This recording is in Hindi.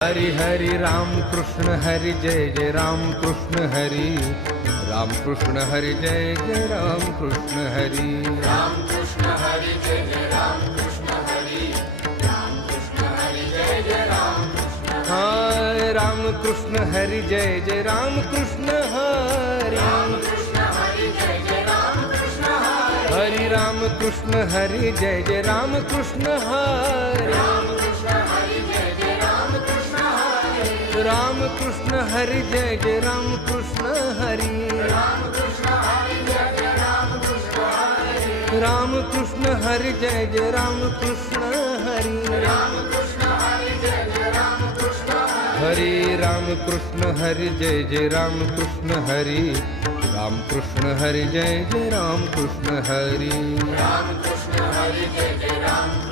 हरि हरि राम कृष्ण हरि जय जय राम कृष्ण हरि राम कृष्ण हरि जय जय राम कृष्ण हरि राम कृष्ण हरि जय जय राम कृष्ण हरि राम कृष्ण हरि जय जय राम कृष्ण हाय राम कृष्ण हरि जय जय राम कृष्ण हरि राम कृष्ण हरि जय जय राम कृष्ण हरि हरि राम कृष्ण हरि जय जय राम कृष्ण हरि राम कृष्ण हरि जय जय राम कृष्ण हरि राम कृष्ण हरि जय जय राम कृष्ण हरि राम कृष्ण हरि जय जय राम कृष्ण हरि राम कृष्ण हरि जय जय राम कृष्ण हरि राम कृष्ण हरि जय जय राम कृष्ण हरि राम कृष्ण हरि जय जय राम कृष्ण हरि राम कृष्ण हरि जय जय राम कृष्ण हरि राम कृष्ण हरि जय जय राम